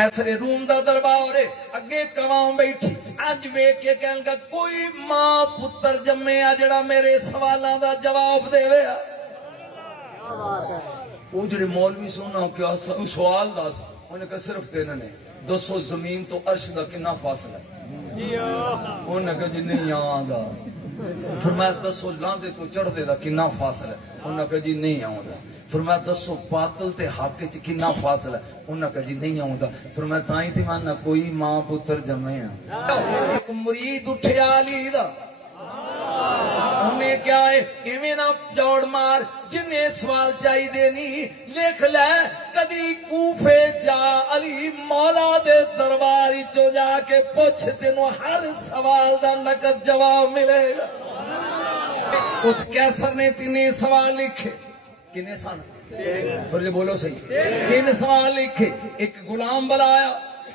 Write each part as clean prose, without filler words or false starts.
कैसरे room दा दरबार है अगे कवां बैठी अज वेख के कहन लगा कोई मां पुत्र जम्मे आ जड़ा मेरे सवालों दा जवाब देवे वो जेडे मौलवी सुनना क्या तू सवाल दस उन्हें कहा सिर्फ तेन ने दसो जमीन तो अर्श दा कितना फासला है उन्हें कहा जी नहीं आंदा फिर मैं दसो लांदे तो चढ़दे दा कितना फासला है उन्हें कहा जी नहीं आंदा फिर मैं दसो बातल ते हक च कितना फासला है उन्हें कहा जी नहीं आंदा फिर मैं ताई थी माना कोई मां पुत्र जमे एक मुरीद उठिया अली दा उन्हें क्या है इवें ना दौड़ मार जिन्हें सवाल चाहिए नहीं लिख ले कदी कूफे जा अली मौला दे दरबार चो जाके पूछ तेनों हर सवाल दा नकद जवाब मिलेगा। उस कैसर ने 3 सवाल लिखे किने सन थोड़े बोलो सही 3 सवाल लिखे एक गुलाम बुलाया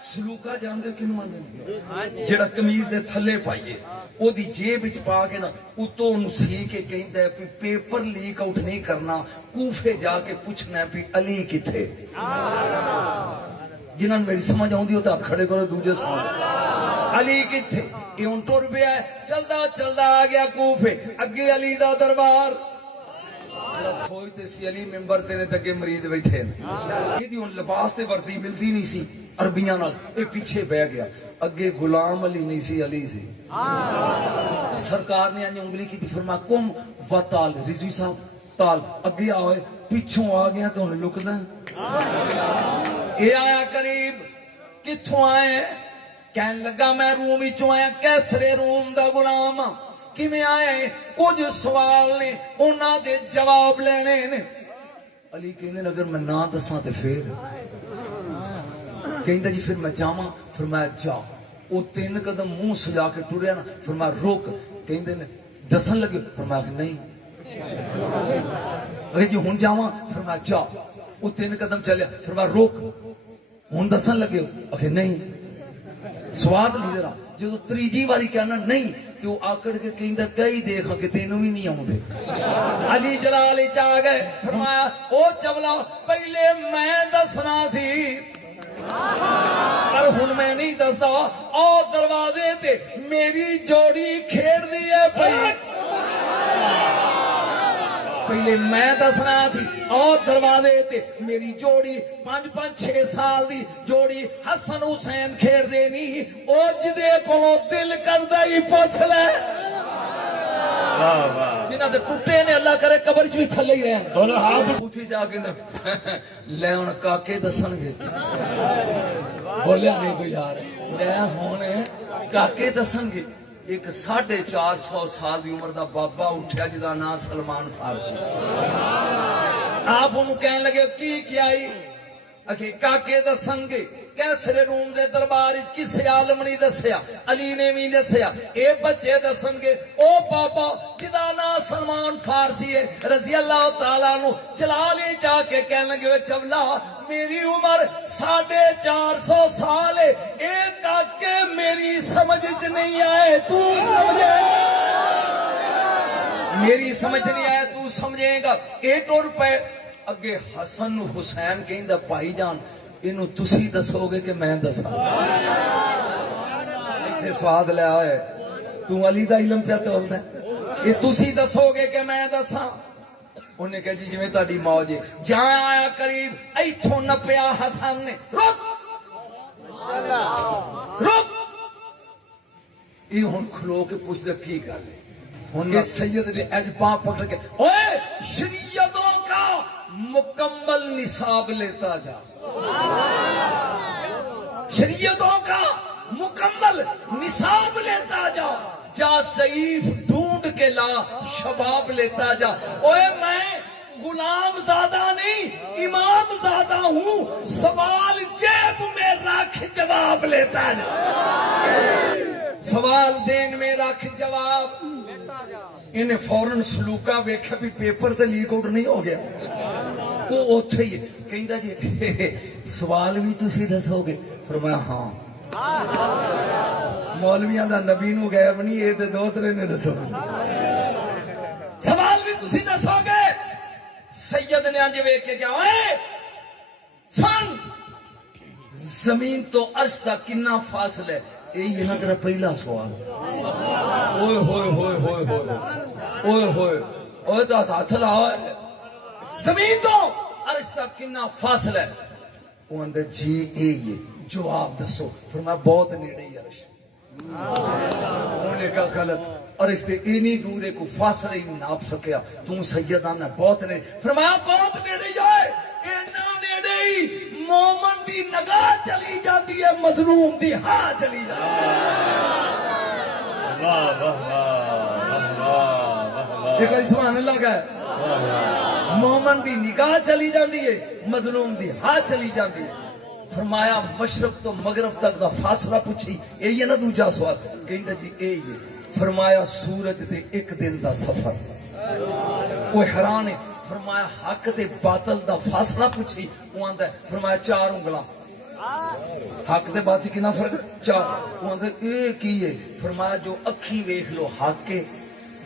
सलूका जानते किनू आंदे जेड़ा कमीज दे थल्ले पाइए ओदी जेब विच पा के ना उतों ओनू सी के कहंदा है भी पेपर लीक आउट नहीं करना कूफे जाके पूछना है भी अली किथे जिन्हां मेरी समझ आउंदी हो हाथ खड़े करो दूजे सामने अली किथे ये हुण टुर पिया चलदा चलदा आ गया कूफे अगे अली दा दरबार सोचते सी अली मेंबर तेरे तक मरीद बैठे लिबास ते वर्दी मिलती नहीं सी अरबियां नाल ये पीछे बह गया अगे गुलाम अली नहीं सी अली सी सरकार ने अज उंगली की फरमा कुम व ताल रिजवी साहब ताल अगे आओ पिछों आ गया तो लुकदा ये आया करीब किथों आए कहन लगा मैं रूम विचों आया कैसरे रूम दा गुलाम किवें आए कुछ सवाल ने उन्हां दे जवाब लेने ने अली कहंदे अगर मैं ना दसां ते फिर कहंदा जी फिर मैं जावां फिर मैं जा वो 3 कदम मुंह सजा के टुरिया ना फिर मैं रुक कहंदे ने दसन लगे फिर मैं नहीं अरे जी हुण जावां फिर मैं जा वो 3 कदम चलिया फिर मैं रुक हुण दसन लगे आखे नहीं स्वाद ली जरा जो तीजी बारी कहना नहीं तो आकड़ के कहंदा कई देख कि तेनू भी नहीं आउंदे अली जलाल च आ गए फरमाया ओ चवला पहले मैं दसना सी पर हुण मैं नहीं दसदा ओ दरवाजे ते मेरी जोड़ी खेड़ दी है भाई पहले मैं दसना सी और दरवाजे ते मेरी जोड़ी 5-5-6 साल दी जोड़ी हसन हुसैन खेड़ देनी ओ जिदे कोलों दिल करदा ही पूछ ले जिन्हां दे टुटे ने अल्लाह करे कब्र च भी थल्ले ही रहन बोले हाथ पूछी जाके ले हुण काके दसणगे बोलिया नहीं कोई यार ले हुण काके दसणगे एक 450 साल की उम्र का बाबा उठा जिदा नाम सलमान फारसी आप उन्होंने कहन लगे की क्या आखिर काके दसणगे कैसरे रूम दे दरबार किसे आलम नहीं दसिया अली ने भी दसिया ये बच्चे दसणगे ओ बाबा जिदा नाम सलमान फारसी है रजी अल्लाह तआला नु जलाली जाके कहन लगे चवला मेरी उम्र 450 साल है एक काके मेरी समझ च नहीं आए तू समझे मेरी समझ नहीं आया तू समझेगा ये टुर पे अगे हसन हुसैन कहंदा भाई जान इनू तुसी दसोगे कि मैं दसा इत्थे स्वाद लिया है तू अली दा इलम पे तोलदा ये तुसी दसोगे कि मैं दसा उन्हें कहा जी जिवें ताड़ी मौज है जा आया करीब इथों नपया हसन ने रुक रुक ये हुण खलो के पूछदा की गल है हुण ये सैयद ने अज पां पकड़ के ओए शरीयतों का मुकम्मल निसाब लेता जा शरीयतों का मुकम्मल निसाब लेता जा जा ज़ईफ ढूंढ के ला शबाब लेता जा ओए मैं गुलाम ज़ादा नहीं इमाम ज़ादा हूँ सवाल जेब में रख जवाब लेता जा सवाल ज़हन में रख जवाब इन्हें फौरन सलूका वेख्या भी पेपर तो लीक आउट नहीं हो गया वो उत्थे ही कहंदा जी सवाल भी तुसी दसोगे फरमाया हाँ मौलवियां दा नबी नू गैब नहीं ये ते 2-3 ने दसोगे सवाल भी तुसी दसोगे सैयद ने अज वेख के क्या सुन जमीन तो अर्श तक कितना फासला है, यही है ना तेरा पहला सवाल। ओए होए होए होए होए ओए होए ओए तो हाथ लाओ है। जमीन तो अर्श तक कितना फासला है, वो अंदर जी ये जवाब दसो। फिर मैं बहुत नेड़े ही अर्श। उन्होंने कहा गलत, और इससे इन्हीं दूरे को फासला ही नाप सकिया, तू सैयदा ने बहुत नेड़े। फरमाया बहुत नेड़े जाए, इन्ना नेड़े ही मोमन दी निगाह चली जाती है, मजलूम दी हाँ चली जाती है। वाह वाह वाह वाह वाह। एक बार सुभान अल्लाह का मोमन दी निगाह चली जाती है, मजलूम दी हाँ चली जाती है। फरमाया मशरक तो मगरब तक दा फासला पूछी, यही है ना दूजा सवाल। कहंदा जी यही है। फरमाया सूरज दे एक दिन दा सफर, कोई हैरान है। फरमाया हक ते बातल दा फासला पूछी, वो आंदा फरमाया 4 उंगला। हक दे बात कितना फर्क 4, वो आंदा ए की है। फरमाया जो अखी वेख लो हक है,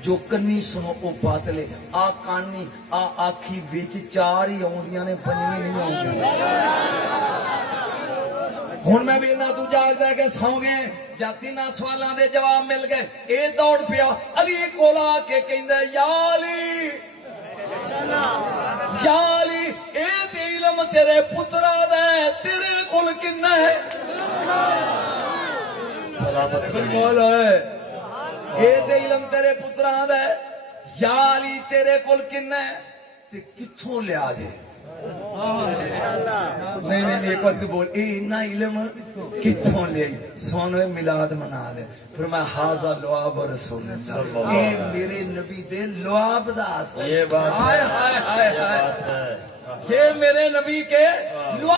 जो कन्नी सुनो वो बातले। आ कानी आ आखी विच 4 ही आउंदियां ने, 5वीं नहीं आउंदी। हुण मैं भी ना तू जागदा के सौ गए या 3 सवालों के जवाब मिल गए, ये दौड़ पिया अली कोल आके कहंदा या अली या अली, ए ते इल्म तेरे पुत्रा दा है, तेरे कोल किन्ना है? सलामत मौला है। ए ते इल्म तेरे पुत्रा दा है, या अली तेरे कोल किन्ना है ते कित्थों लिया जे? नहीं नहीं नहीं, एक वक्त बोल इन्ना इल्म कित्थों ले? सोने मिलाद मना ले। फिर मैं हाजा लुआब रसूलुल्लाह, ये मेरे नबी दे लुआब दा आस। ये बात है, हाय हाय हाय ये हाय, बात है। ये मेरे नबी के लुआब